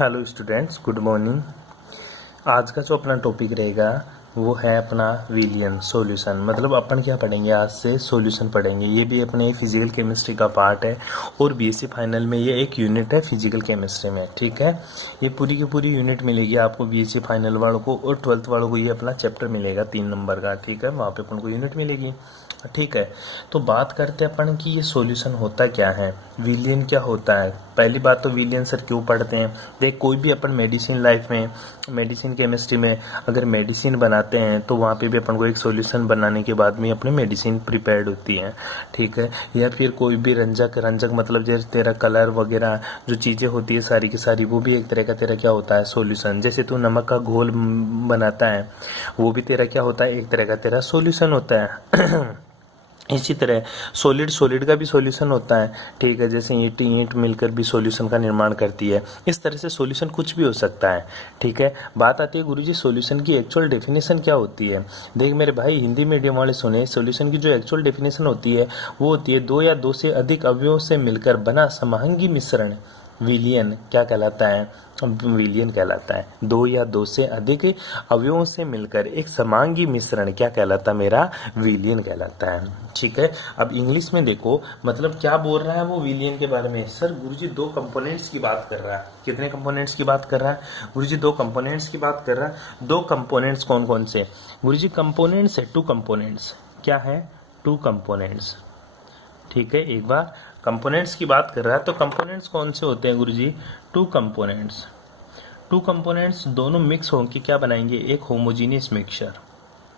Hello students, good morning. आज का जो अपना टॉपिक रहेगा वो है अपना विलियन सॉल्यूशन। मतलब अपन क्या पढ़ेंगे, आज से सॉल्यूशन पढ़ेंगे। ये भी अपने फिजिकल केमिस्ट्री का पार्ट है और बीएससी फाइनल में ये एक यूनिट है फिजिकल केमिस्ट्री में। ठीक है, ये पूरी की पूरी यूनिट मिलेगी आपको बीएससी फाइनल वालों को, और 12th वालों को ये अपना चैप्टर मिलेगा 3 नंबर का। ठीक है, वहाँ पे अपन को यूनिट मिलेगी। ठीक है, तो बात करते हैं अपन कि ये सॉल्यूशन होता क्या है, विलियन क्या होता है। पहली बात तो विलियन सर क्यों पढ़ते हैं। देख, कोई भी अपन मेडिसिन लाइफ में, मेडिसिन केमिस्ट्री में अगर मेडिसिन बनाते हैं तो वहाँ पे भी अपन को एक सॉल्यूशन बनाने के बाद में अपनी मेडिसिन प्रिपेयर्ड होती है। ठीक है, या फिर कोई भी रंजक मतलब जैसे तेरा कलर वगैरह जो चीज़ें होती है सारी की सारी, वो भी एक तरह का तेरा क्या होता है, सॉल्यूशन। जैसे तू नमक का घोल बनाता है, वो भी तेरा क्या होता है, एक तरह का तेरा सॉल्यूशन होता है। इसी तरह सॉलिड का भी सॉल्यूशन होता है। ठीक है, जैसे ईंट मिलकर भी सॉल्यूशन का निर्माण करती है। इस तरह से सॉल्यूशन कुछ भी हो सकता है। ठीक है, बात आती है गुरुजी सॉल्यूशन की एक्चुअल डेफिनेशन क्या होती है। देख मेरे भाई, हिंदी मीडियम वाले सुने, सॉल्यूशन की जो एक्चुअल डेफिनेशन होती है वो होती है दो या दो से अधिक अवयवों से मिलकर बना समांगी मिश्रण विलियन क्या कहलाता है, विलियन कहलाता है। दो या दो से अधिक अवयवों से मिलकर एक समांगी मिश्रण क्या कहलाता है, मेरा विलियन कहलाता है। ठीक है, अब इंग्लिश में देखो मतलब क्या बोल रहा है वो विलियन के बारे में। सर गुरुजी दो कंपोनेंट्स की बात कर रहा है। कितने कंपोनेंट्स की बात कर रहा है गुरुजी? दो कंपोनेंट्स की बात कर रहा है। दो कंपोनेंट्स कौन कौन से गुरुजी? कंपोनेंट्स है टू कंपोनेंट्स। क्या है? Two components. ठीक है, एक बार कंपोनेंट्स की बात कर रहा है तो कंपोनेंट्स कौन से होते हैं गुरुजी? Two components. टू कंपोनेंट्स दोनों मिक्स होकर क्या बनाएंगे, एक होमोजीनियस मिक्सचर।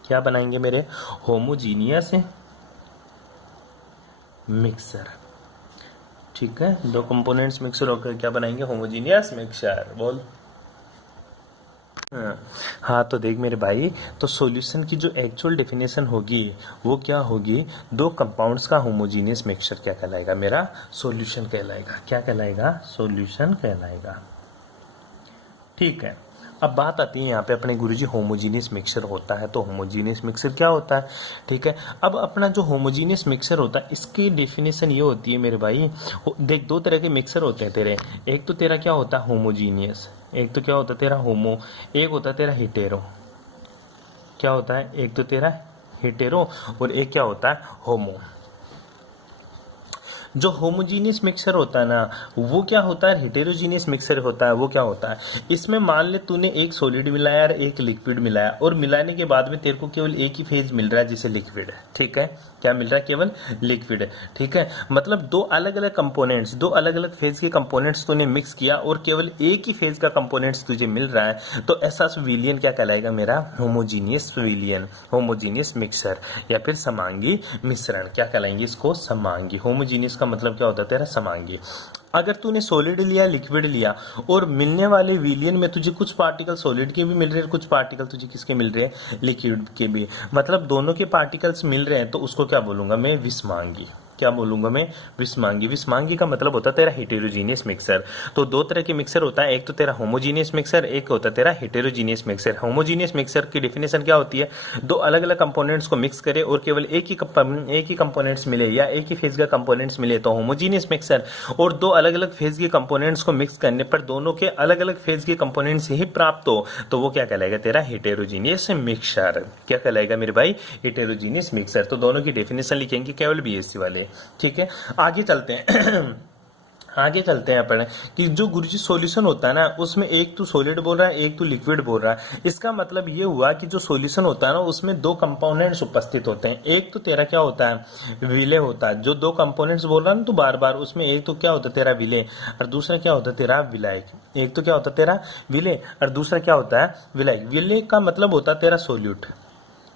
क्या बनाएंगे मेरे? Homogeneous mixture. ठीक है, दो कंपोनेंट्स मिक्सर होकर क्या बनाएंगे, होमोजीनियस मिक्सचर। बोल। हाँ, तो देख मेरे भाई, तो सॉल्यूशन की जो एक्चुअल डेफिनेशन होगी वो क्या होगी, दो कंपाउंड्स का होमोजीनियस मिक्सचर क्या कहलाएगा, मेरा सॉल्यूशन कहलाएगा। क्या कहलाएगा? सॉल्यूशन कहलाएगा। ठीक है, अब बात आती है यहाँ पे अपने गुरुजी होमोजीनियस मिक्सचर होता है, तो होमोजीनियस मिक्सचर क्या होता है। ठीक है, अब अपना जो होमोजीनियस मिक्सचर होता है इसकी डेफिनेशन ये होती है मेरे भाई, देख दो तरह के मिक्सचर होते हैं तेरे। एक तो तेरा क्या होता है, होमोजीनियस। एक तो क्या होता है तेरा होमो, एक होता है तेरा हिटेरो। क्या होता है? एक तो तेरा हिटेरो और एक क्या होता है, होमो। जो होमोजीनियस मिक्सचर होता है ना, वो क्या होता है, हेटेरोजीनियस मिक्सचर होता है। वो क्या होता है, इसमें मान ले तूने एक सॉलिड मिलाया और एक लिक्विड मिलाया, और मिलाने के बाद में तेरे को केवल एक ही फेज मिल रहा है जिसे लिक्विड है। ठीक है, क्या मिल रहा है? केवल लिक्विड है। ठीक है, मतलब दो अलग अलग कंपोनेंट्स, दो अलग अलग फेज के कंपोनेंट्स तूने मिक्स किया और केवल एक ही फेज का कंपोनेंट्स तुझे मिल रहा है, तो ऐसा विलियन क्या कहलाएगा मेरा, होमोजीनियस विलियन, होमोजीनियस मिक्सचर या फिर समांगी मिश्रण। क्या कहलाएंगे इसको? समांगी। होमोजीनियस का मतलब क्या होता है तेरा, समांगी। अगर तूने सॉलिड लिया, लिक्विड लिया, और मिलने वाले विलियन में तुझे कुछ पार्टिकल सॉलिड के भी मिल रहे हैं, कुछ पार्टिकल तुझे किसके मिल रहे हैं, लिक्विड के भी, मतलब दोनों के पार्टिकल्स मिल रहे हैं, तो उसको क्या बोलूंगा मैं, विषमांगी। क्या बोलूंगा मैं? विषमांगी। विषमांगी का मतलब होता है तेरा हेटेरोजीनियस मिक्सर। तो दो तरह के मिक्सर होता है, एक तो तेरा होमोजीनियस मिक्सर, एक होता है तेरा हेटेरोजीनियस मिक्सर। होमोजीनियस मिक्सर की डेफिनेशन क्या होती है, दो अलग अलग कंपोनेंट्स को मिक्स करे और केवल एक ही कंपोनेंट्स मिले या एक ही फेज का कंपोनेंट्स मिले तो होमोजीनियस मिक्सर। और दो अलग अलग फेज के कंपोनेंट्स को मिक्स करने पर दोनों के अलग अलग फेज के कंपोनेंट्स ही प्राप्त हो तो वो क्या कहलाएगा तेरा, हेटेरोजीनियस मिक्सचर। क्या कहलाएगा मेरे भाई, हेटेरोजीनियस मिक्सचर। तो दोनों की डेफिनेशन लिखेंगे केवल बीएससी वाले। ठीक है, आगे चलते हैं। आगे चलते हैं अपन कि जो गुरुजी सॉल्यूशन होता है ना, उसमें एक तो सॉलिड बोल रहा है, एक तो लिक्विड बोल रहा है। इसका मतलब ये हुआ कि जो सॉल्यूशन होता है ना, उसमें दो कंपोनेंट्स उपस्थित होते हैं। एक तो तेरा क्या होता है, विलय होता है। जो दो कंपोनेंट्स बोल रहा है ना तो बार बार, उसमें एक तो क्या होता है तेरा विलय और दूसरा क्या होता है तेरा विलायक। एक तो क्या होता है तेरा विलय और दूसरा क्या होता है, विलायक। विलय का मतलब होता है तेरा सोल्यूट,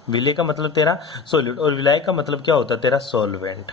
विलय का मतलब तेरा सोल्यूट, और विलायक का मतलब क्या होता है तेरा सॉल्वेंट।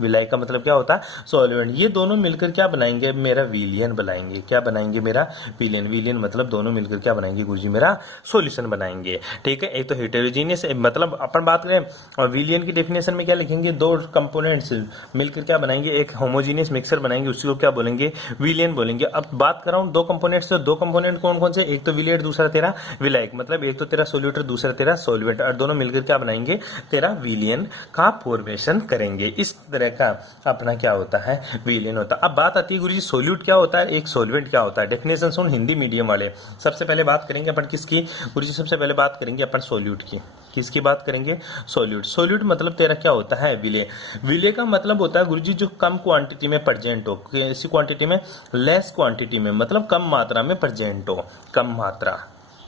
विलायक का मतलब क्या होता है, सॉल्वेंट। ये दोनों मिलकर क्या बनाएंगे, मेरा विलियन बनाएंगे। क्या बनाएंगे, मेरा विलियन। विलियन मतलब दोनों मिलकर क्या बनाएंगे गुरुजी, मेरा सॉल्यूशन बनाएंगे। ठीक है, एक तो हेटेरोजीनियस, मतलब अपन बात करें और विलियन की डेफिनेशन में क्या लिखेंगे, दो कंपोनेंट्स मिलकर क्या बनाएंगे, एक होमोजीनियस मिक्सर बनाएंगे, उसी को क्या बोलेंगे, विलियन बोलेंगे। अब बात कर रहा हूं दो कंपोनेंट्स, तो दो कंपोनेंट कौन कौन से, एक तो विलियन दूसरा तेरा विलायक। मतलब एक तो तेरा सोल्यूटर दूसरा तेरा सॉल्वेंट, और दोनों मिलकर क्या बनाएंगे, तेरा विलियन का फॉर्मेशन करेंगे। इस तरह का अपना क्या होता है, विलेन होता है। अब बात आती है गुरुजी सोल्यूट क्या होता है, एक सोलवेंट क्या होता है। डेफिनेशन सुन हिंदी मीडियम वाले। सबसे पहले बात करेंगे अपन किसकी गुरुजी, सबसे पहले बात करेंगे अपन सोल्यूट की। किसकी बात करेंगे, सोल्यूट। सोल्यूट मतलब तेरा क्या होता है, विले। विले का मतलब होता है गुरुजी जो कम क्वांटिटी में प्रेजेंट हो। कैसी क्वांटिटी में, लेस क्वांटिटी में, मतलब कम मात्रा में प्रेजेंट हो। कम मात्रा,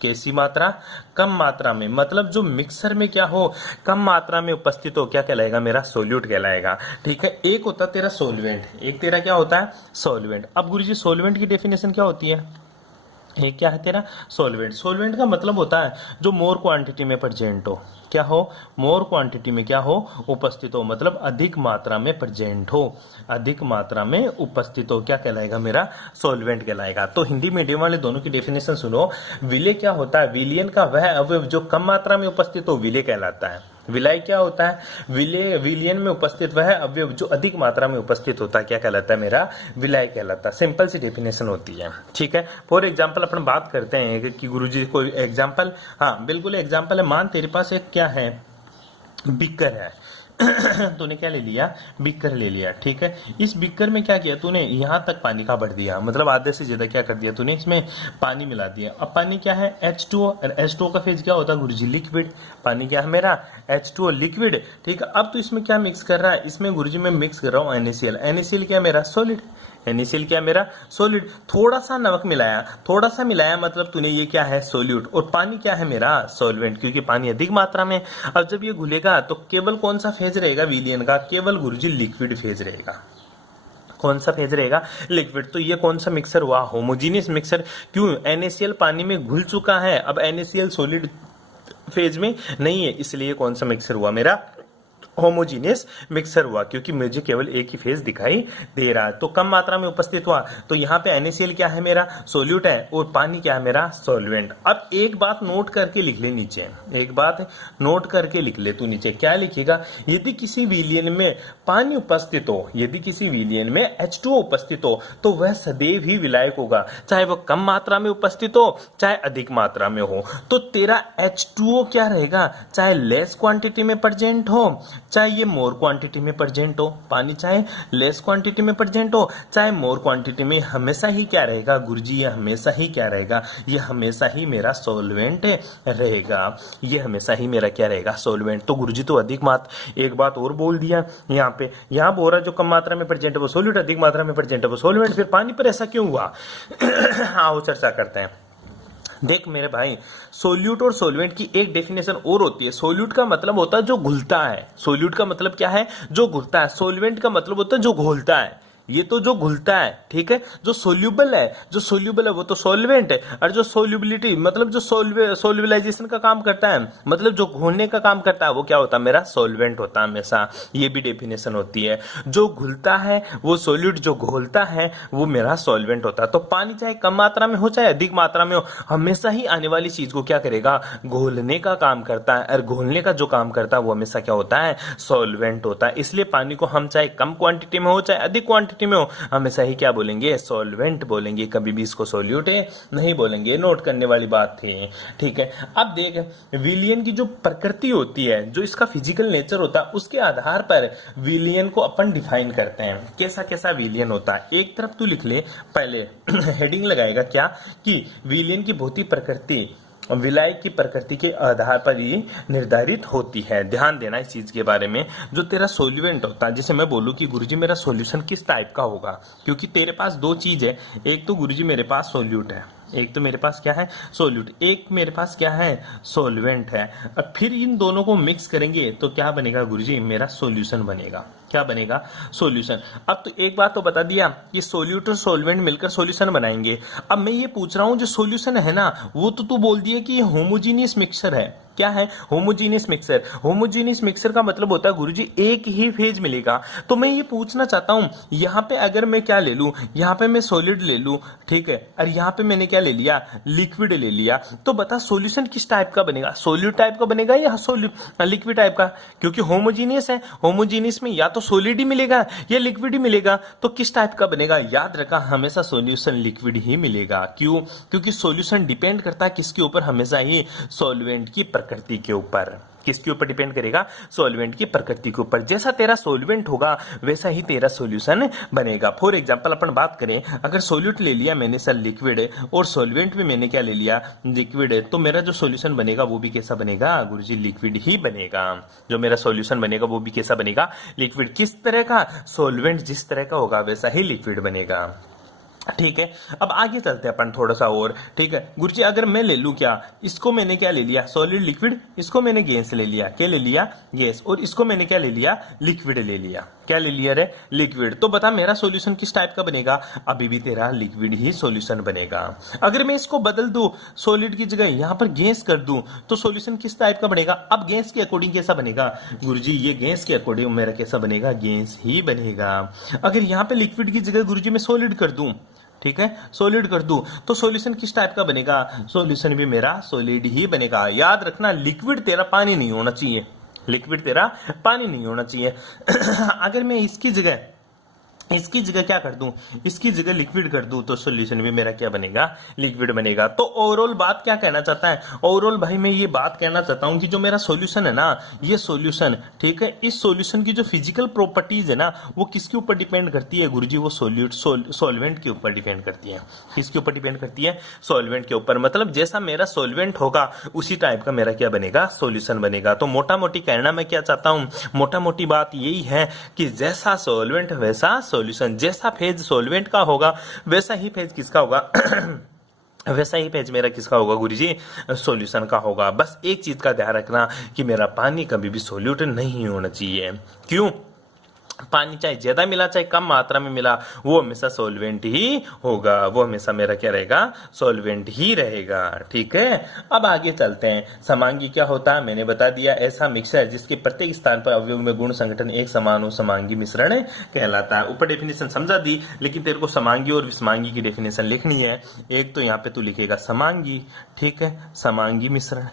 कैसी मात्रा, कम मात्रा में, मतलब जो मिक्सर में क्या हो, कम मात्रा में उपस्थित हो, क्या कहलाएगा, मेरा सोल्यूट कहलाएगा। ठीक है, एक होता तेरा सोलवेंट, एक तेरा क्या होता है, सोलवेंट। अब गुरुजी सोलवेंट की डेफिनेशन क्या होती है, एक क्या है तेरा सोलवेंट। सोलवेंट का मतलब होता है जो मोर क्वांटिटी में प्रेजेंट हो, क्या हो, मोर क्वांटिटी में क्या हो, उपस्थित हो, मतलब अधिक मात्रा में प्रेजेंट हो, अधिक मात्रा में उपस्थित हो, क्या कहलाएगा, मेरा सोलवेंट कहलाएगा। तो हिंदी मीडियम वाले दोनों की डेफिनेशन सुनो। विलय क्या होता है, विलियन का वह अवयव जो कम मात्रा में उपस्थित हो, विलय कहलाता है। विलय क्या होता है, विलय, विलियन में उपस्थित वह अवयव जो अधिक मात्रा में उपस्थित होता है, क्या कहलाता है, मेरा विलय कहलाता है। सिंपल सी डेफिनेशन होती है। ठीक है, फॉर एग्जांपल अपन बात करते हैं कि गुरुजी कोई एग्जांपल, हाँ बिल्कुल एग्जांपल है। मान तेरे पास एक क्या है, बीकर है। तूने क्या ले लिया, बीकर ले लिया। ठीक है, इस बीकर में क्या किया तूने, यहां तक पानी का भर दिया, मतलब आधे से ज्यादा क्या कर दिया तूने, इसमें पानी मिला दिया। अब पानी क्या है, H2O, और H2O का फेज क्या होता है गुरुजी, लिक्विड। पानी क्या है मेरा, H2O लिक्विड। ठीक है, अब तू इसमें क्या मिक्स कर रहा है, इसमें गुरुजी मैं मिक्स कर रहा हूँ NaCl। NaCl क्या मेरा, सॉलिड। NaCl क्या मेरा, सॉलिड। थोड़ा सा नमक मिलाया, थोड़ा सा मिलाया, मतलब तूने ये क्या है, सोल्यूट। और पानी क्या है मेरा, सॉल्वेंट, क्योंकि पानी अधिक मात्रा में। अब जब ये घुलेगा तो केवल कौन सा फेज रहेगा विलियन का, केवल गुरुजी लिक्विड फेज रहेगा। कौन सा फेज रहेगा, लिक्विड। तो ये कौन सा मिक्सर हुआ, होमोजीनियस मिक्सर। क्यों, NaCl पानी में घुल चुका है, अब NaCl सॉलिड फेज में नहीं है, इसलिए कौन सा मिक्सर हुआ मेरा, होमोजीनियस मिक्सर हुआ, क्योंकि मुझे केवल एक ही फेज दिखाई दे रहा है। तो कम मात्रा में उपस्थित हुआ, तो यहाँ पे NaCl क्या है मेरा, सोल्यूट है, और पानी क्या है मेरा, सॉल्वेंट। अब एक बात नोट करके लिख ले नीचे, एक बात नोट करके लिख ले तू नीचे, क्या लिखेगा, यदि किसी विलियन में पानी उपस्थित हो, यदि किसी विलियन में H2O उपस्थित हो, तो वह सदैव ही विलायक होगा, चाहे वह कम मात्रा में उपस्थित हो चाहे अधिक मात्रा में हो। तो तेरा H2O क्या रहेगा, चाहे लेस क्वांटिटी में प्रेजेंट हो चाहे ये मोर क्वांटिटी में प्रेजेंट हो, पानी चाहे लेस क्वांटिटी में प्रेजेंट हो चाहे मोर क्वांटिटी में, हमेशा ही क्या रहेगा गुरुजी, ये हमेशा ही क्या रहेगा, ये हमेशा ही मेरा सॉल्वेंट रहेगा, ये हमेशा ही मेरा क्या रहेगा, सॉल्वेंट। तो गुरुजी तो अधिक मात्रा, एक बात और बोल दिया यहाँ पे, यहाँ बोल रहा जो कम मात्रा में प्रेजेंट है वो सॉल्यूट, अधिक मात्रा में प्रेजेंट है वो सॉल्वेंट। फिर पानी पर ऐसा क्यों हुआ, आओ चर्चा करते हैं। देख मेरे भाई, सोल्यूट और सोलवेंट की एक डेफिनेशन और होती है। सोल्यूट का मतलब होता है जो घुलता है, सोल्यूट का मतलब क्या है, जो घुलता है। सोलवेंट का मतलब होता है जो घोलता है, ये तो जो घुलता है। ठीक है, जो सोल्यूबल है, जो सोल्यूबल है वो तो सोलवेंट है, और जो सोल्यूबिलिटी मतलब जो सोल्युबलाइजेशन का काम करता है, मतलब जो घोलने का काम करता है, वो क्या होता है मेरा, सोलवेंट होता है हमेशा। ये भी डेफिनेशन होती है, जो घुलता है वो सोल्यूट, जो घोलता है वो मेरा सोलवेंट होता है। तो पानी चाहे कम मात्रा में हो चाहे अधिक मात्रा में हो, हमेशा ही आने वाली चीज को क्या करेगा, घोलने का काम करता है, और घोलने का जो काम करता है वो हमेशा क्या होता है, सोलवेंट होता है। इसलिए पानी को हम चाहे कम क्वांटिटी में हो चाहे अधिक क्वांटिटी में हो, हमेशा ही क्या बोलेंगे, सॉल्वेंट बोलेंगे, कभी भी इसको सोल्यूट नहीं बोलेंगे। नोट करने वाली बात थी। ठीक है, अब देख विलियन की जो प्रकृति होती है, जो इसका फिजिकल नेचर होता है, उसके आधार पर विलियन को अपन डिफाइन करते हैं, कैसा कैसा विलियन होता है। एक तरफ तू लिख ले, पहले हेडिंग लगाएगा क्या, कि विलियन की भौतिक प्रकृति विलाय की प्रकृति के आधार पर ये निर्धारित होती है। ध्यान देना इस चीज के बारे में। जो तेरा सोल्यूएंट होता है, जैसे मैं बोलूं कि गुरुजी मेरा सॉल्यूशन किस टाइप का होगा, क्योंकि तेरे पास दो चीज है, एक तो गुरुजी मेरे पास सोल्यूट है, एक तो मेरे पास क्या है, सोल्यूट, एक मेरे पास क्या है, सोलवेंट है। अब फिर इन दोनों को मिक्स करेंगे तो क्या बनेगा गुरुजी, मेरा सॉल्यूशन बनेगा। क्या बनेगा, सॉल्यूशन। अब तो एक बात तो बता दिया कि सोल्यूट और सोलवेंट मिलकर सॉल्यूशन बनाएंगे। अब मैं ये पूछ रहा हूं जो सॉल्यूशन है ना, वो तो तू बोल दिया कि ये होमोजीनियस मिक्सचर है। क्या है, होमोजीनियस मिक्सर। होमोजीनियस मिक्सर का मतलब होता है गुरुजी एक ही फेज मिलेगा। तो मैं ये पूछना चाहता हूं, यहाँ पे अगर मैं क्या ले लूं, यहाँ पे मैं सॉलिड ले लूं, ठीक है, और यहाँ पे मैंने क्या ले लिया, लिक्विड ले लिया, तो बता सॉल्यूशन किस टाइप का बनेगा, सॉलिड टाइप का बनेगा या लिक्विड टाइप का, क्योंकि होमोजीनियस है। होमोजीनियस में या तो सॉलिड ही मिलेगा या लिक्विड ही मिलेगा, तो किस टाइप का बनेगा, याद रखा हमेशा सॉल्यूशन लिक्विड ही मिलेगा। क्यों, क्योंकि सॉल्यूशन डिपेंड करता है किसके ऊपर, हमेशा ही सॉल्वेंट की प्रकृति के ऊपर। किसके ऊपर डिपेंड करेगा? सॉल्वेंट की प्रकृति के ऊपर। जैसा तेरा सॉल्वेंट होगा वैसा ही तेरा सॉल्यूशन बनेगा। फॉर एग्जांपल अपन बात करें, अगर सॉल्यूट ले लिया मैंने सर लिक्विड है, और सॉल्वेंट भी मैंने क्या ले लिया? लिक्विड है, तो मेरा जो सॉल्यूशन बनेगा वो भी कैसा बनेगा गुरुजी? लिक्विड ही बनेगा। जो मेरा सॉल्यूशन बनेगा वो भी कैसा बनेगा? लिक्विड। किस तरह का? सॉल्वेंट जिस तरह का होगा वैसा ही लिक्विड बनेगा। ठीक है, अब आगे चलते हैं अपन थोड़ा सा और। ठीक है गुरुजी, अगर मैं ले लूं क्या, इसको मैंने क्या ले लिया? सॉलिड लिक्विड, इसको मैंने गैस ले लिया। क्या ले लिया? गैस। और इसको मैंने क्या ले लिया? लिक्विड ले लिया। क्या ले लिया रे? लिक्विड। तो बता मेरा सॉल्यूशन किस टाइप का बनेगा? अभी भी तेरा लिक्विड ही सॉल्यूशन बनेगा। अगर मैं इसको बदल दूं, सॉलिड की जगह यहां पर गैस कर दूं, तो सॉल्यूशन किस टाइप का बनेगा? अब गैस के अकॉर्डिंग कैसा बनेगा गुरुजी? ये गैस के अकॉर्डिंग मेरा कैसा बनेगा? गैस ही बनेगा। अगर यहां पे लिक्विड की जगह गुरुजी मैं सॉलिड कर दूं, ठीक है, सॉलिड कर दूं, तो सॉल्यूशन किस टाइप का बनेगा? सॉल्यूशन भी मेरा सॉलिड ही बनेगा। याद रखना, लिक्विड तेरा पानी नहीं होना चाहिए। लिक्विड तेरा पानी नहीं होना चाहिए। अगर मैं इसकी जगह क्या कर दूं? इसकी जगह लिक्विड कर दूं, तो सॉल्यूशन भी मेरा क्या बनेगा? लिक्विड बनेगा। तो ओवरऑल बात क्या कहना चाहता है? ओवरऑल भाई मैं ये बात कहना चाहता हूं कि जो मेरा सॉल्यूशन है ना, ये सॉल्यूशन, ठीक है, इस सॉल्यूशन की जो फिजिकल प्रॉपर्टीज है ना, वो किसके ऊपर डिपेंड करती है गुरुजी? वो सॉल्वेंट के ऊपर डिपेंड करती है। किसके ऊपर डिपेंड करती है? सॉल्वेंट के ऊपर। मतलब जैसा मेरा सॉल्वेंट होगा उसी टाइप का मेरा क्या बनेगा? सॉल्यूशन बनेगा। तो मोटा मोटी कहना मैं क्या चाहता हूं? मोटा मोटी बात यही है कि जैसा सॉल्वेंट वैसा सॉल्यूशन। जैसा फेज सॉल्वेंट का होगा वैसा ही फेज किसका होगा? वैसा ही पेज मेरा किसका होगा गुरुजी? सॉल्यूशन का होगा। बस एक चीज का ध्यान रखना कि मेरा पानी कभी भी सॉल्यूट नहीं होना चाहिए। क्यों? पानी चाहे ज्यादा मिला चाहे कम मात्रा में मिला, वो हमेशा सॉल्वेंट ही होगा। वो हमेशा मेरा क्या रहेगा? सॉल्वेंट ही रहेगा। ठीक है, अब आगे चलते हैं। समांगी क्या होता है मैंने बता दिया। ऐसा मिक्सर जिसके प्रत्येक स्थान पर अवयव में गुण संगठन एक समान हो, समांगी मिश्रण कहलाता है। ऊपर डेफिनेशन समझा दी, लेकिन तेरे को समांगी और विषमांगी की डेफिनेशन लिखनी है। एक तो यहाँ पे तू लिखेगा समांगी, ठीक है, समांगी मिश्रण,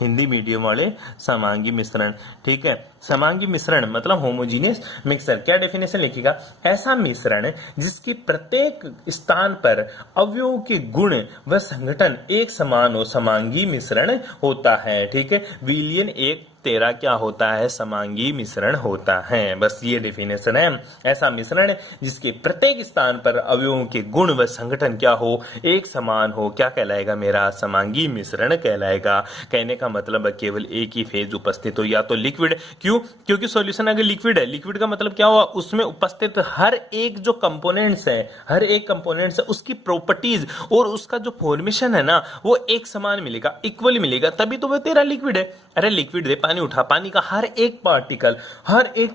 हिंदी मीडियम वाले समांगी मिश्रण। ठीक है, समांगी मिश्रण मतलब होमोजीनियस मिक्सर। क्या डेफिनेशन लिखेगा? ऐसा मिश्रण जिसके प्रत्येक स्थान पर अवयवों के गुण व संगठन एक समान हो, समांगी मिश्रण होता है। ठीक है, विलयन एक तेरा क्या होता है? समांगी मिश्रण होता है। बस ये डेफिनेशन है। ऐसा मिश्रण जिसके प्रत्येक स्थान पर अवयवों के गुण व संगठन क्या हो? एक समान हो, क्या कहलाएगा? मेरा समांगी मिश्रण कहलाएगा। कहने का मतलब केवल एक ही फेज उपस्थित हो, या तो लिक्विड। क्यों? क्योंकि सॉल्यूशन अगर लिक्विड है, लिक्विड का मतलब क्या हुआ? उसमें उपस्थित हर एक जो कंपोनेंट्स है, हर एक कंपोनेंट्स है, उसकी प्रॉपर्टीज और उसका जो फॉर्मेशन है ना, वो एक समान मिलेगा, इक्वली मिलेगा, तभी तो वो तेरा लिक्विड है। अरे लिक्विड दे, पानी उठा, पानी का हर एक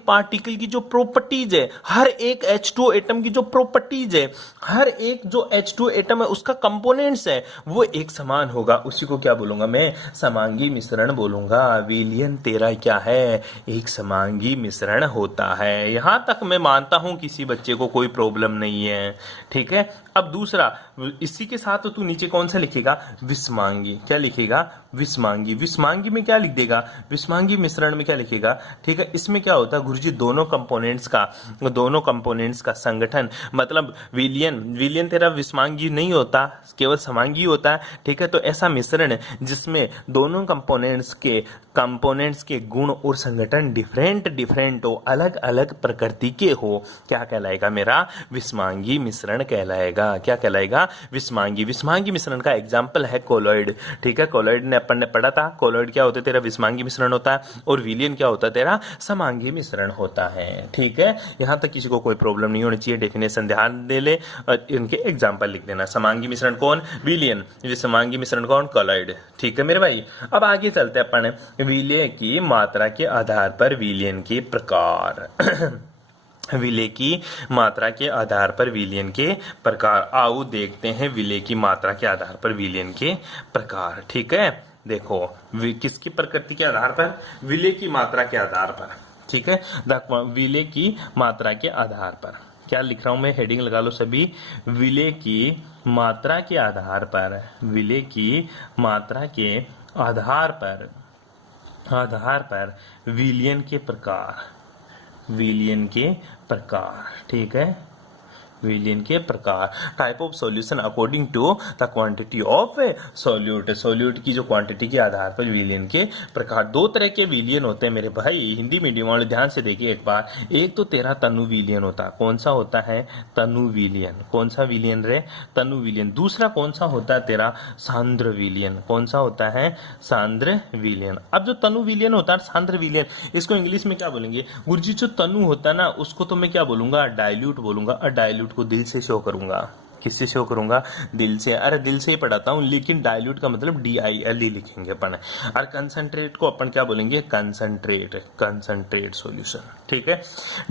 पार्टिकल की जो प्रॉपर्टीज है, हर एक H2 एटम की जो प्रॉपर्टीज है, हर एक जो H2 एटम है उसका कंपोनेंट्स है, वो एक समान होगा। उसी को क्या बोलूंगा मैं? समांगी मिश्रण बोलूंगा। विलयन तेरा क्या है? एक समांगी मिश्रण होता है। यहां तक मैं मानता हूं किसी बच्चे को कोई प्रॉब्लम नहीं है। ठीक है, अब दूसरा, इसी के साथ तो तू नीचे कौन सा लिखेगा? विषमांगी। क्या लिखेगा? विषमांगी। विषमांगी में क्या लिख देगा? विषमांगी मिश्रण में क्या लिखेगा? ठीक है, इसमें क्या होता है गुरुजी? दोनों कंपोनेंट्स का संगठन, मतलब विलयन तेरा विषमांगी नहीं होता, केवल समांगी होता है। ठीक है, तो ऐसा मिश्रण जिसमें दोनों कंपोनेंट्स के गुण और संगठन डिफरेंट हो, अलग अलग प्रकृति के हो, क्या कहलाएगा? मेरा विषमांगी मिश्रण कहलाएगा। क्या कहलाएगा? विषमांगी। विषमांगी मिश्रण का एग्जाम्पल है कोलॉइड। ठीक है, कोलॉइड ने अपन ने पढ़ा था। कोलॉइड क्या होता है? तेरा विषमांगी मिश्रण होता है, और विलयन क्या होता है? तेरा समांगी मिश्रण होता है। ठीक है, यहां तक किसी को कोई प्रॉब्लम नहीं होनी चाहिए। डेफिनेशन ध्यान दे ले और इनके एग्जाम्पल लिख देना। समांगी मिश्रण कौन? विलयन। विषमांगी मिश्रण कौन? कोलॉइड। ठीक है मेरे भाई, अब आगे चलते हैं अपन विलय की मात्रा के आधार पर विलयन के प्रकार। विलय की मात्रा के आधार पर विलयन के प्रकार। आओ देखते हैं विलय की मात्रा के आधार पर विलयन के प्रकार। ठीक है, देखो किसकी प्रकृति के आधार पर? विलय की मात्रा के आधार पर। ठीक है, विलय की मात्रा के आधार पर क्या लिख रहा हूं मैं? हेडिंग लगा लो सभी। विलय की मात्रा के आधार पर, विलय की मात्रा के आधार पर विलयन के प्रकार, विलयन के प्रकार। ठीक है, विलयन के प्रकार। Type of solution according to the quantity of solute. Solute की जो क्वांटिटी के आधार पर विलयन के प्रकार। दो तरह के विलयन होते हैं मेरे भाई, हिंदी मीडियम वाले ध्यान से देखिए एक बार। एक तो तेरा तनु विलयन होता है। कौन सा होता है? तनु विलयन। कौन सा विलयन रे? तनु विलयन। दूसरा कौन सा होता है तेरा? सांद्र विलयन। कौन सा होता है? सांद्र विलयन। अब जो तनु विलयन होता है, सांद्र विलयन, इसको इंग्लिश में क्या बोलेंगे गुरुजी? जो तनु होता है ना, उसको तो मैं क्या बोलूंगा? डाइल्यूट बोलूंगा। और डाइल्यूट को दिल से शो करूंगा। किससे शो करूंगा? दिल से। अरे दिल से ही पढ़ाता हूं, लेकिन डाइल्यूट का मतलब DILE लिखेंगे अपन। और कंसंट्रेट को अपन क्या बोलेंगे? कंसंट्रेट। कंसंट्रेट सॉल्यूशन, ठीक है।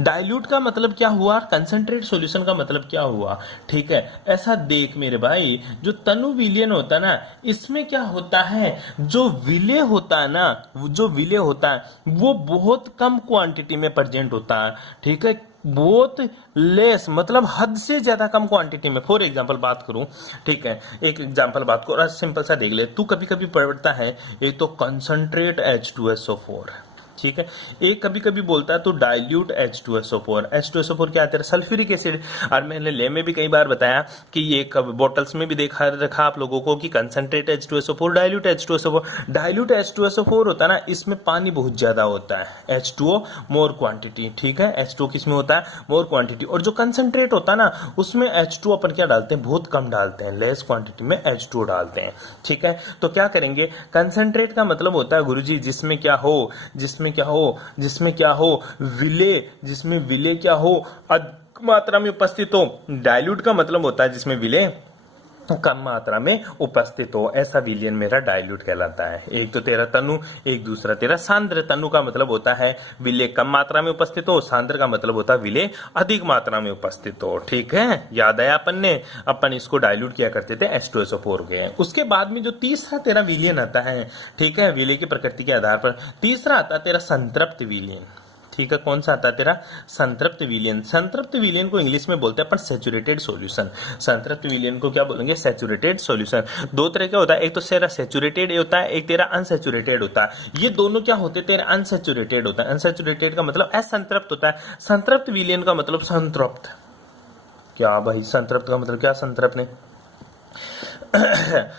डाइल्यूट का मतलब क्या हुआ? कंसंट्रेट सॉल्यूशन का मतलब क्या हुआ? ठीक है। ऐसा देख मेरे भाई, जो तनु विलयन होता है ना, इसमें क्या होता है? जो विलय होता है ना, जो विलय होता है वो बहुत कम क्वांटिटी में प्रेजेंट होता है, ठीक है। बहुत लेस, मतलब हद से ज्यादा कम क्वांटिटी में। फॉर एग्जांपल बात करूं, ठीक है, एक एग्जांपल बात करो, सिंपल सा देख ले तू। कभी कभी पढ़ता है एक तो कंसंट्रेट H2SO4, ठीक है। एक कभी कभी बोलता है तो डाइल्यूट H2SO4। H2SO4 क्या है तेरा? Sulphuric acid. और मैंने ले में भी कई बार बताया कि ये बॉटल्स में भी देखा रखा आप लोगों को कि concentrate H2SO4, dilute H2SO4। Dilute H2SO4 होता है ना, इसमें पानी बहुत ज्यादा होता है। H2O मोर क्वांटिटी, ठीक है। H2O किसमें होता है? More quantity. और जो कंसंट्रेट होता है ना, उसमें H2O अपन क्या डालते हैं? बहुत कम डालते हैं, लेस क्वांटिटी में H2O डालते हैं, ठीक है। तो क्या करेंगे? कंसंट्रेट का मतलब होता है गुरुजी जिसमें क्या हो? जिसमें क्या हो? विलय। जिसमें विलय क्या हो? अधिक मात्रा में उपस्थित हो। डाइल्यूट का मतलब होता है जिसमें विलय कम मात्रा में उपस्थित हो। ऐसा विलयन मेरा डाइल्यूट कहलाता है। एक तो तेरा तनु, एक दूसरा तेरा सांद्र। तनु का मतलब होता है विलय कम मात्रा में उपस्थित हो। सांद्र का मतलब होता है विलय अधिक मात्रा में उपस्थित हो, ठीक है। याद आया अपन इसको डाइल्यूट किया करते थे H2SO4 के। उसके बाद में जो तीसरा तेरा विलयन आता है, ठीक है, विलय की प्रकृति के आधार पर तीसरा आता है तेरा संतृप्त विलयन, ठीक है। कौन सा आता है तेरा? संतृप्त विलयन। संतृप्त विलयन को इंग्लिश में बोलते हैं अपन सैचुरेटेड सॉल्यूशन। संतृप्त विलयन को क्या बोलेंगे? Saturated solution. दो तरह का होता है, एक तो तेरा सैचुरेटेड होता है, एक तेरा अनसैचुरेटेड होता है। ये दोनों क्या होते हैं? तेरा अनसैचुरेटेड होता है। अनसैचुरेटेड का मतलब असंतृप्त होता है। संतृप्त विलयन का मतलब संतृप्त। क्या भाई संतृप्त का मतलब क्या? संतृप्त ने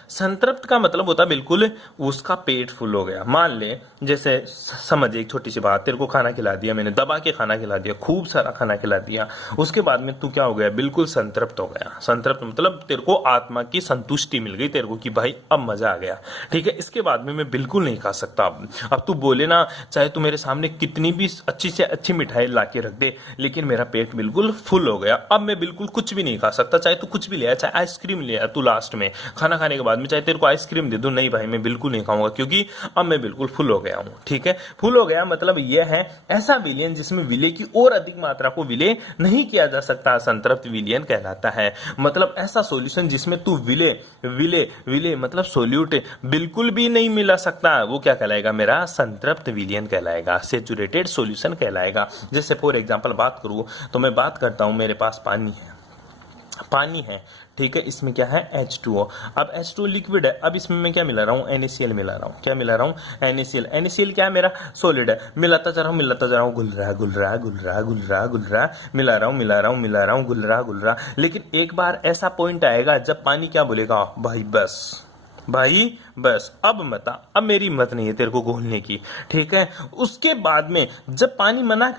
संतृप्त का मतलब होता है बिल्कुल उसका पेट फुल हो गया। मान ले जैसे समझ एक छोटी सी बात, तेरे को खाना खिला दिया मैंने, दबा के खाना खिला दिया, खूब सारा खाना खिला दिया, उसके बाद में तू क्या हो गया? बिल्कुल संतृप्त हो गया। संतृप्त मतलब तेरे को आत्मा की संतुष्टि मिल गई तेरे को कि भाई अब मजा आ गया, ठीक है। इसके बाद में मैं बिल्कुल नहीं खा सकता। अब तू बोले ना, चाहे तू मेरे सामने कितनी भी अच्छी से अच्छी मिठाई ला के रख दे, लेकिन मेरा पेट बिल्कुल फुल हो गया। अब मैं बिल्कुल कुछ भी नहीं खा सकता। चाहे तू कुछ भी ले आया, चाहे आइसक्रीम ले आया तू लास्ट में खाना खाने के बाद में, चाहे तेरे को आइसक्रीम दे दूं, नहीं भाई मैं बिल्कुल नहीं खाऊंगा क्योंकि अब मैं बिल्कुल फुल हो गया हूं, ठीक है। फुल हो गया मतलब यह है ऐसा विलयन जिसमें विलय की और अधिक मात्रा को विलय नहीं किया जा सकता, संतृप्त विलयन कहलाता है। मतलब ऐसा सॉल्यूशन जिसमें तू विलय विलय विलय मतलब सोल्यूट बिल्कुल भी नहीं मिला सकता, वो क्या कहलाएगा? मेरा संतृप्त विलयन कहलाएगा, सैचुरेटेड सॉल्यूशन कहलाएगा। जैसे फॉर एग्जांपल बात करूं तो मैं बात करता हूं, मेरे पास पानी है, ठीक है। इसमें क्या है? H2O। अब H2O लिक्विड है। अब इसमें मैं क्या मिला रहा हूँ? NaCl मिला रहा हूँ। क्या मिला रहा हूँ? NaCl। NaCl क्या है? मेरा सॉलिड है। मिलाता जा रहा हूँ, घुल रहा, मिला रहा हूँ, घुल रहा। लेकिन एक बार ऐसा पॉइंट आएगा जब पानी क्या बोलेगा? भाई बस अब अब मेरी हिम्मत नहीं है तेरे को घोलने की, ठीक है। उसके बाद में जब पानी मना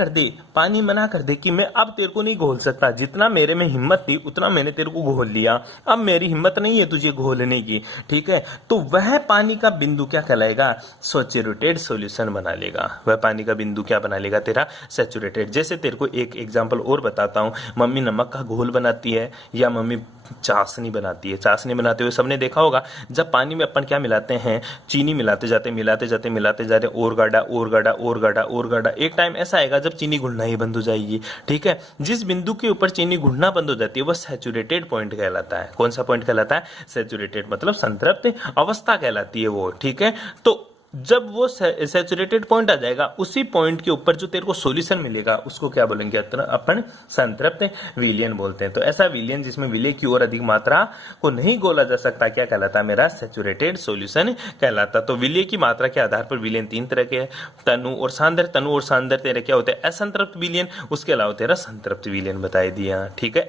कर दे कि मैं अब तेरे को नहीं घोल सकता, जितना मेरे में हिम्मत थी उतना मैंने तेरे को घोल लिया, अब मेरी हिम्मत नहीं है तुझे घोलने की, ठीक है। तो वह पानी का बिंदु क्या कहलाएगा? सैचुरेटेड सॉल्यूशन बना लेगा। वह पानी का बिंदु क्या बना लेगा? तेरा सैचुरेटेड। जैसे तेरे को एक एग्जाम्पल और बताता हूँ, मम्मी नमक का घोल बनाती है या मम्मी चाशनी बनाती है। चाशनी बनाते हुए सबने देखा होगा, जब पानी में अपन क्या मिलाते हैं? चीनी मिलाते जाते और गाढ़ा। एक टाइम ऐसा आएगा जब चीनी घुलना ही बंद हो जाएगी, ठीक है। जिस बिंदु के ऊपर चीनी घुलना बंद हो जाती है वह सैचुरेटेड पॉइंट कहलाता है। कौन सा पॉइंट कहलाता है? सैचुरेटेड मतलब संतृप्त अवस्था कहलाती है वो, ठीक है। तो जब वो सैचुरेटेड पॉइंट आ जाएगा, उसी पॉइंट के ऊपर जो तेरे को सॉल्यूशन मिलेगा उसको क्या बोलेंगे अपन? संतृप्त विलयन बोलते हैं। तो ऐसा विलयन जिसमें विलय की और अधिक मात्रा को नहीं घोला जा सकता क्या कहलाता है? मेरा सैचुरेटेड सॉल्यूशन कहलाता। तो विलय की मात्रा के आधार पर विलयन तीन तरह के हैं, तनु और सांद्र। तनु और सांद्र तेरे क्या होते हैं? असंतृप्त विलयन। उसके अलावा तेरा संतृप्त विलयन बताई दिया, ठीक है।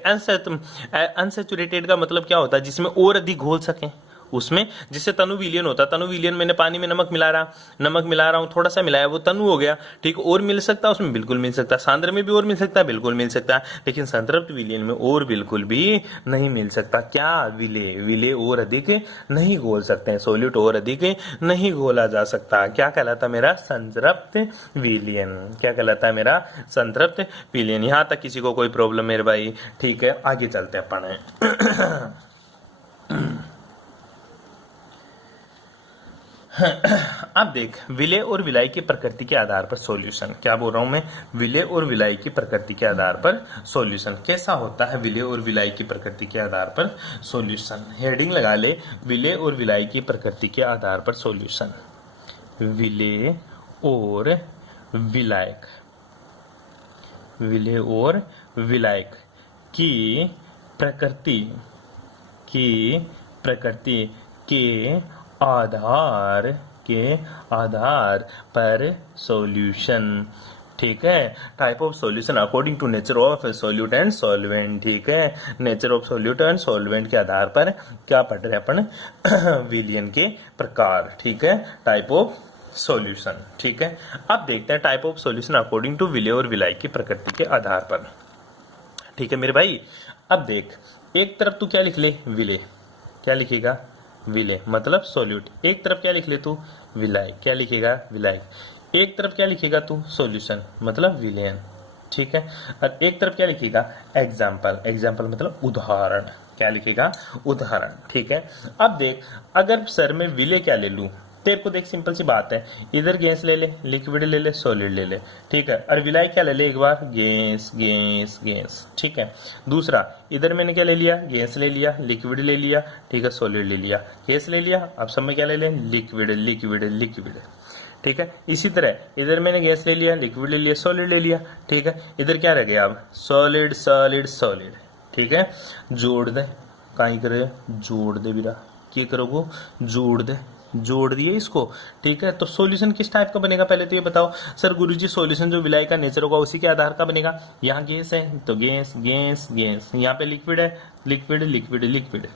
अनसैचुरेटेड का मतलब क्या होता है? जिसमें और अधिक घोल सके, उसमें जिससे तनु विलयन होता है। तनु विलयन मैंने पानी में नमक मिला रहा हूँ, थोड़ा सा मिलाया, वो तनु हो गया, ठीक। और मिल सकता है उसमें? बिल्कुल मिल सकता है। सांद्र में भी और मिल सकता है? बिल्कुल मिल सकता है। लेकिन संतृप्त विलयन में और बिल्कुल भी नहीं मिल सकता। क्या? विलय और अधिक नहीं घोल सकते हैं, सोल्यूट और अधिक नहीं घोला जा सकता। क्या कहलाता मेरा? संतृप्त विलयन। क्या कहलाता है मेरा? संतृप्त विलयन। यहां तक किसी को कोई प्रॉब्लम मेरे भाई? ठीक है, आगे चलते हैं अपन। अब देख, विलय और विलायी की प्रकृति के आधार पर सॉल्यूशन। क्या बोल रहा हूं मैं? विलय और विलायी की प्रकृति के आधार पर सॉल्यूशन कैसा होता है? विलय और विलायी की प्रकृति के आधार पर सॉल्यूशन। हेडिंग लगा ले, विलय और विलायी की प्रकृति के आधार पर सॉल्यूशन। विलय और विलायक, विलय और विलायक की प्रकृति के आधार पर सॉल्यूशन, ठीक है। Type of solution according to nature of solute and solvent, ठीक है। Nature of solute and solvent के आधार पर क्या पढ़ रहे हैं अपन? विलयन के प्रकार, ठीक है। टाइप ऑफ सॉल्यूशन, ठीक है। अब देखते हैं type of solution according to विलय और विलायी की प्रकृति के आधार पर, ठीक है मेरे भाई। अब देख, एक तरफ तू क्या लिख ले? विलय। क्या लिखेगा? विलय मतलब सॉल्यूट। एक तरफ क्या लिख ले तू? विलायक। क्या लिखेगा? विलायक। एक तरफ क्या लिखेगा तू? सॉल्यूशन मतलब विलयन, ठीक है। और एक तरफ क्या लिखेगा? एग्जाम्पल। एग्जाम्पल मतलब उदाहरण। क्या लिखेगा? उदाहरण, ठीक है। अब देख, अगर सर में विलय क्या ले लूं, तेरे को देख सिंपल सी बात है, इधर गैस ले ले, लिक्विड ले ले, सॉलिड ले ले, ठीक है। और विलायक क्या ले ले? एक बार गैस गैस गैस, ठीक है। दूसरा, इधर मैंने क्या ले लिया? गैस ले लिया, लिक्विड ले लिया, ठीक है, सॉलिड ले लिया, गैस ले लिया। अब सब में क्या ले लें? लिक्विड लिक्विड लिक्विड, ठीक है। इसी तरह इधर मैंने गैस ले लिया, लिक्विड ले लिया, सॉलिड ले लिया, ठीक है। इधर क्या रह गया? अब सॉलिड सॉलिड सॉलिड, ठीक है। जोड़ दे, कहीं करे जोड़ दे बिरा, क्या करोगे? जोड़ दे, जोड़ दिए इसको, ठीक है। तो सॉल्यूशन किस टाइप का बनेगा पहले तो ये बताओ। सर गुरुजी सॉल्यूशन जो विलायक का नेचर होगा उसी के आधार का बनेगा। यहाँ गैस है तो गैस गैस गैस, यहाँ पे लिक्विड है, लिक्विड लिक्विड लिक्विड,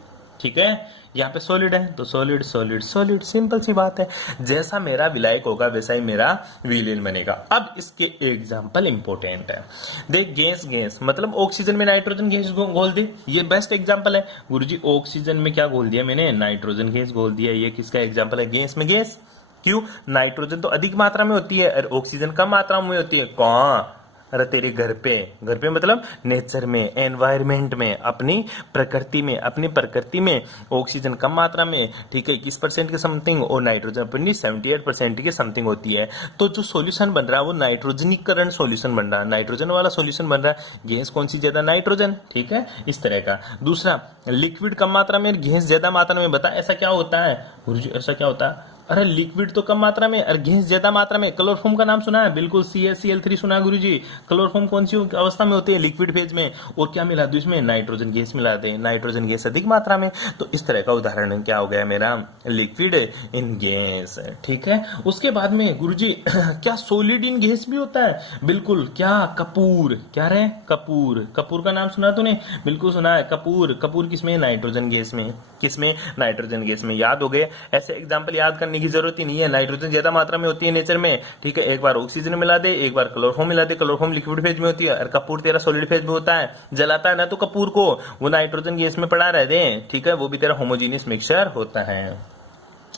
ठीक है। यहाँ पे सॉलिड है तो सॉलिड सॉलिड सॉलिड, सिंपल सी बात है। जैसा मेरा विलायक होगा वैसा ही मेरा विलयन बनेगा। अब इसके एग्जाम्पल इंपॉर्टेंट है। देख, गैस गैस मतलब ऑक्सीजन में नाइट्रोजन गैस घोल दे, ये बेस्ट एग्जाम्पल है। गुरुजी ऑक्सीजन में क्या घोल दिया मैंने? नाइट्रोजन गैस घोल दिया। ये किसका एग्जाम्पल है? गैस में गैस। क्यों? नाइट्रोजन तो अधिक मात्रा में होती है और ऑक्सीजन कम मात्रा में होती है। कहाँ? अरे तेरे घर पे मतलब नेचर में, एनवायरमेंट में, अपनी प्रकृति में ऑक्सीजन कम मात्रा में, ठीक है, 21% के समथिंग, और नाइट्रोजन अपनी 78% के समथिंग होती है। तो जो सॉल्यूशन बन रहा है वो नाइट्रोजनीकरण सॉल्यूशन बन रहा है, नाइट्रोजन वाला सॉल्यूशन बन रहा है। गैस कौन सी ज्यादा? नाइट्रोजन, ठीक है, इस तरह का। दूसरा, लिक्विड कम मात्रा में, गैस ज्यादा मात्रा में। बता ऐसा क्या होता है गुरुजी? ऐसा क्या होता है? अरे लिक्विड तो कम मात्रा में और गैस ज्यादा मात्रा में। क्लोरोफॉर्म का नाम सुना है? बिल्कुल, CaCl3 सुना है गुरुजी। क्लोरोफॉर्म कौन सी अवस्था में होती है? लिक्विड फेज में। और क्या मिला दो इसमें? नाइट्रोजन गैस मिला दे, नाइट्रोजन गैस अधिक मात्रा में। तो इस तरह का उदाहरण क्या हो गया मेरा? लिक्विड इन गैस, ठीक है। उसके बाद में गुरुजी क्या सॉलिड इन गैस भी होता है? बिल्कुल। क्या? कपूर। क्या रहे? कपूर। कपूर का नाम सुना तूने? बिल्कुल सुना है। कपूर। कपूर किसमें? नाइट्रोजन गैस में। किसमें? नाइट्रोजन गैस में। याद हो गए? ऐसे एग्जाम्पल याद करने की जरूरत ही नहीं है। नाइट्रोजन ज्यादा मात्रा में होती है नेचर में, ठीक है। एक बार ऑक्सीजन मिला दे, एक बार क्लोरोफॉर्म मिला दे। क्लोरोफॉर्म लिक्विड फेज में होती है और कपूर तेरा सॉलिड फेज में होता है। जलाता है ना तो कपूर को, वो नाइट्रोजन गैस में पड़ा रहते हैं, ठीक है। वो भी तेरा होमोजीनियस मिक्सचर होता है।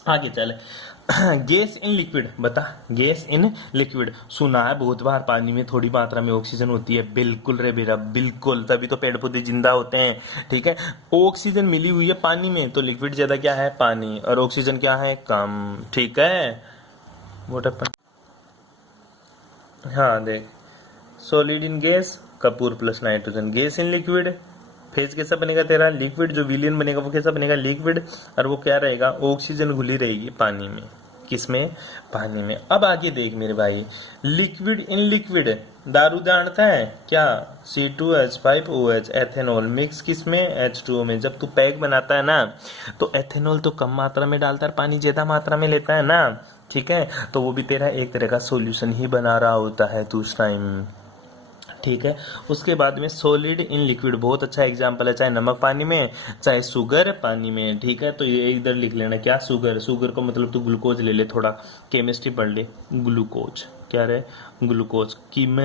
आगे चल, गैस इन लिक्विड। बता, गैस इन लिक्विड सुना है बहुत बार। पानी में थोड़ी मात्रा में ऑक्सीजन होती है। बिल्कुल रे बेरा, बिल्कुल, तभी तो पेड़ पौधे जिंदा होते हैं, ठीक है। ऑक्सीजन मिली हुई है पानी में तो लिक्विड ज्यादा क्या है? पानी। और ऑक्सीजन क्या है? कम, ठीक है। मोटापन। हाँ देख, solid in gas, Kapoor plus nitrogen. Gas in liquid, phase कैसा बनेगा तेरा? लिक्विड। जो विलयन बनेगा वो कैसा बनेगा? लिक्विड। और वो क्या रहेगा? ऑक्सीजन घुली रहेगी पानी में, किसमें? पानी में। अब आगे देख मेरे भाई, लिक्विड इन लिक्विड, दारू जानता है क्या? C2H5OH, एथेनॉल मिक्स किसमें? H2O में। जब तू पैक बनाता है ना तो एथेनॉल तो कम मात्रा में डालता है, पानी ज्यादा मात्रा में लेता है ना, ठीक है, तो वो भी तेरा एक तरह का सॉल्यूशन ही बना रहा होता है तू उस टाइम, ठीक है। उसके बाद में सॉलिड इन लिक्विड, बहुत अच्छा एग्जांपल है, चाहे नमक पानी में चाहे शुगर पानी में, ठीक है। तो ये इधर लिख लेना, क्या? शुगर, शुगर का मतलब तू ग्लूकोज ले ले, थोड़ा केमिस्ट्री पढ़ ले। ग्लूकोज क्या रहे? ग्लूकोज, किम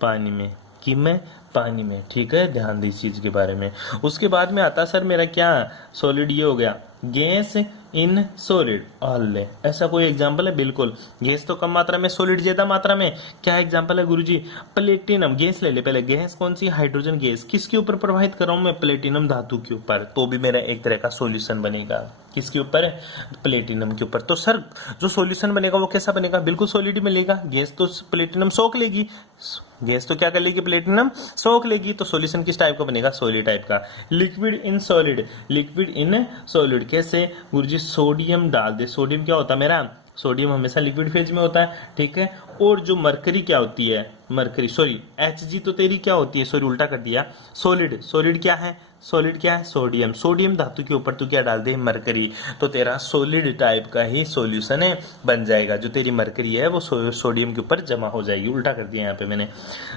पानी में, किम पानी में, ठीक है, ध्यान दे इस चीज के बारे में। उसके बाद में आता सर मेरा क्या? सॉलिड ये हो गया, गैस इन सॉलिड, ले ऐसा कोई एग्जांपल है? बिल्कुल, गैस तो कम मात्रा में, सॉलिड ज्यादा मात्रा में। क्या एग्जांपल है गुरुजी? प्लेटिनम गैस ले ले पहले। गैस कौन सी? Hydrogen gas. किसके ऊपर प्रवाहित कर रहा हूं मैं? प्लेटिनम धातु के ऊपर, तो भी मेरा एक तरह का सॉल्यूशन बनेगा। किसके ऊपर? प्लेटिनम के ऊपर। तो सर जो सॉल्यूशन बनेगा वो कैसा बनेगा? बिल्कुल सॉलिड मिलेगा। गैस तो प्लेटिनम सोख लेगी, गैस तो क्या कर लेगी? प्लेटिनम सोख लेगी। तो सॉल्यूशन किस टाइप का बनेगा? सॉलिड टाइप का। Liquid in solid, liquid in solid कैसे गुरुजी? सोडियम डाल दे। सोडियम क्या होता है मेरा? सोडियम हमेशा लिक्विड फेज में होता है, ठीक है। और जो मरकरी क्या होती है? मरकरी, सॉरी Hg तो तेरी क्या होती है? सॉरी उल्टा कर दिया, सॉलिड। सॉलिड क्या है? सॉलिड क्या है? सोडियम। सोडियम धातु के ऊपर तू क्या डाल दे? मरकरी। तो तेरा सॉलिड टाइप का ही सॉल्यूशन है बन जाएगा। जो तेरी मरकरी है वो सोडियम के ऊपर जमा हो जाएगी। उल्टा कर दिया यहाँ पे मैंने।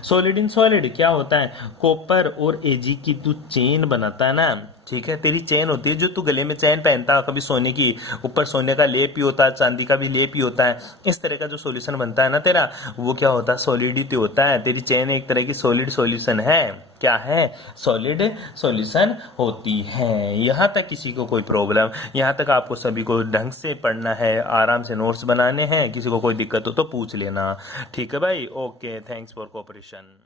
सॉलिड इन सॉलिड क्या होता है? कॉपर और Ag की तू चेन बनाता है ना, ठीक है, तेरी चेन होती है जो तू गले में चेन पहनता है, कभी सोने की, ऊपर सोने का लेप ही होता है, चांदी का भी लेप ही होता है। इस तरह का जो सॉल्यूशन बनता है ना तेरा, वो क्या होता है? सॉलिडिटी होता है। तेरी चेन एक तरह की सॉलिड सॉल्यूशन है। क्या है? सॉलिड सॉल्यूशन होती है। यहाँ तक किसी को कोई प्रॉब्लम? यहाँ तक आपको सभी को ढंग से पढ़ना है, आराम से नोट्स बनाने हैं। किसी को कोई दिक्कत हो तो पूछ लेना, ठीक है भाई। Okay, thanks for cooperation.